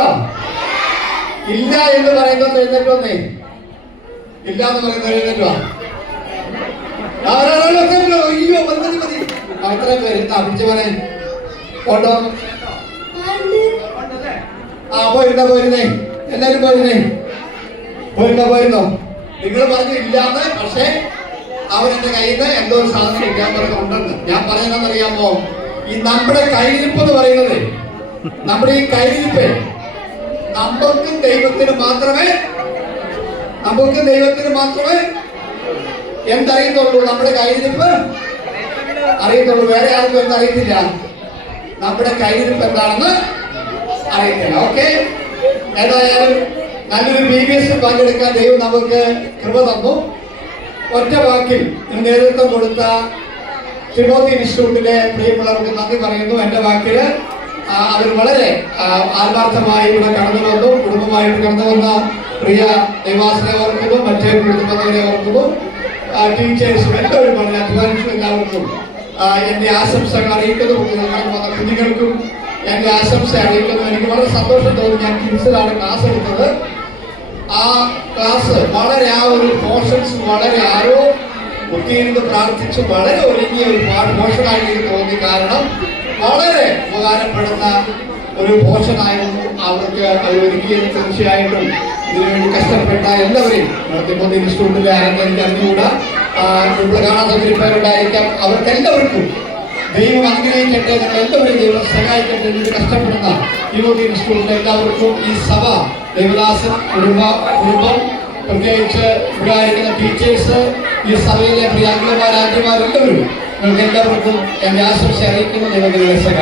പറയുന്നുണ്ടോ? ഇല്ല എന്ന് പറയുന്നത് എഴുന്നേറ്റോന്നേ. ഇല്ല എന്ന് പറയുന്നത് എഴുന്നേറ്റോ? അയ്യോ മതി മതി. ഇത്രയും പേര് പിടിച്ചു പറയാൻ ഓട്ടോ. പോയിരുന്നേ എല്ലാരും പോയിരുന്നോ? നിങ്ങൾ പറഞ്ഞു ഇല്ലാന്ന്. പക്ഷെ അവരെന്റെ കയ്യിൽ നിന്ന് എന്തോ ഒരു സാധനം ഞാൻ പറയുന്നുണ്ടെന്ന്. ഞാൻ പറയുന്നതെന്നറിയാമോ? ഈ നമ്മുടെ കയ്യിരിപ്പ് എന്ന് പറയുന്നത്, നമ്മുടെ ഈ കയ്യിരിപ്പ് നമുക്കും ദൈവത്തിന് മാത്രമേ എന്തറിയത്തുള്ളൂ. നമ്മുടെ കയ്യിരിപ്പ് അറിയത്തുള്ളൂ. വേറെ ആർക്കും എന്തറിയത്തില്ല. നമ്മുടെ കയ്യിരിപ്പ് എന്താണെന്ന് അറിയത്തില്ല. ഓക്കെ, ഏതായാലും നല്ലൊരു BBS പങ്കെടുക്കാൻ ദൈവം നമുക്ക് കൃപ തന്നു. ഒറ്റ വാക്കിൽ നേതൃത്വം കൊടുത്ത തിമോത്തി ഇൻസ്റ്റിറ്റ്യൂട്ടിലെ പ്രിയമുള്ളവർക്ക് നന്ദി പറയുന്നു. എൻ്റെ വാക്കില് അവർ വളരെ ആത്മാർത്ഥമായി ഇവിടെ കടന്നു വന്നു. കുടുംബമായിട്ട് കടന്നു വന്ന പ്രിയ നിവാസിനെ ഓർക്കുന്നു, മറ്റേ കുടുംബങ്ങളെ ഓർക്കുന്നു, ടീച്ചേഴ്സും എല്ലാവരും വളരെ അധ്വാനിച്ചു. എല്ലാവർക്കും എൻ്റെ ആശംസകൾ അറിയിക്കുന്നു. വന്ന കുഞ്ഞുങ്ങൾക്കും എൻ്റെ ആശംസ അറിയിക്കുന്നു. എനിക്ക് വളരെ സന്തോഷം തോന്നി. ഞാൻ കിംസിലാണ് ക്ലാസ് എടുത്തത്. ആ ക്ലാസ് വളരെ ഒരു പോർഷൻസ് വളരെ ആരോ ഒത്തിയിരുന്ന് പ്രാർത്ഥിച്ച് വളരെ ഒരുങ്ങിയ ഒരു പോർഷനായിട്ട് എനിക്ക് തോന്നി. കാരണം വളരെ ഉപകാരപ്പെടുന്ന ഒരു പോർഷനായിരുന്നു അവർക്ക് അത് ഒരുക്കിയത്. തീർച്ചയായിട്ടും ഇതിനുവേണ്ടി കഷ്ടപ്പെട്ട എല്ലാവരെയും തിമോത്തി ഇൻസ്റ്റിറ്റ്യൂട്ടിലെ ആരെങ്കിലും എനിക്ക് അറിഞ്ഞുകൂടാ, നമ്മൾ കാണാത്ത ഒത്തിരി പേരുണ്ടായിരിക്കാം. അവർക്കെല്ലാവർക്കും ദൈവം അനുഗ്രഹിക്കട്ടെ. നിങ്ങൾ എല്ലാവരും ദൈവം സഹായിക്കട്ടെ. ഇതിന് കഷ്ടപ്പെടുന്ന തിമോത്തി ഇൻസ്റ്റിറ്റ്യൂട്ടിലെ എല്ലാവർക്കും ഈ സഭ, ദേവദാസൻ കുടുംബം, പ്രത്യേകിച്ച് ഇവിടെ ആയിരിക്കുന്ന ടീച്ചേഴ്സ്, ഈ സഭയിലെ പ്രിയ അംഗന്മാർ, ആന്റിമാർ എല്ലാവരും നിങ്ങൾക്ക് എല്ലാവർക്കും എൻ്റെ ആശംസ അറിയിക്കുന്നു. ദൈവം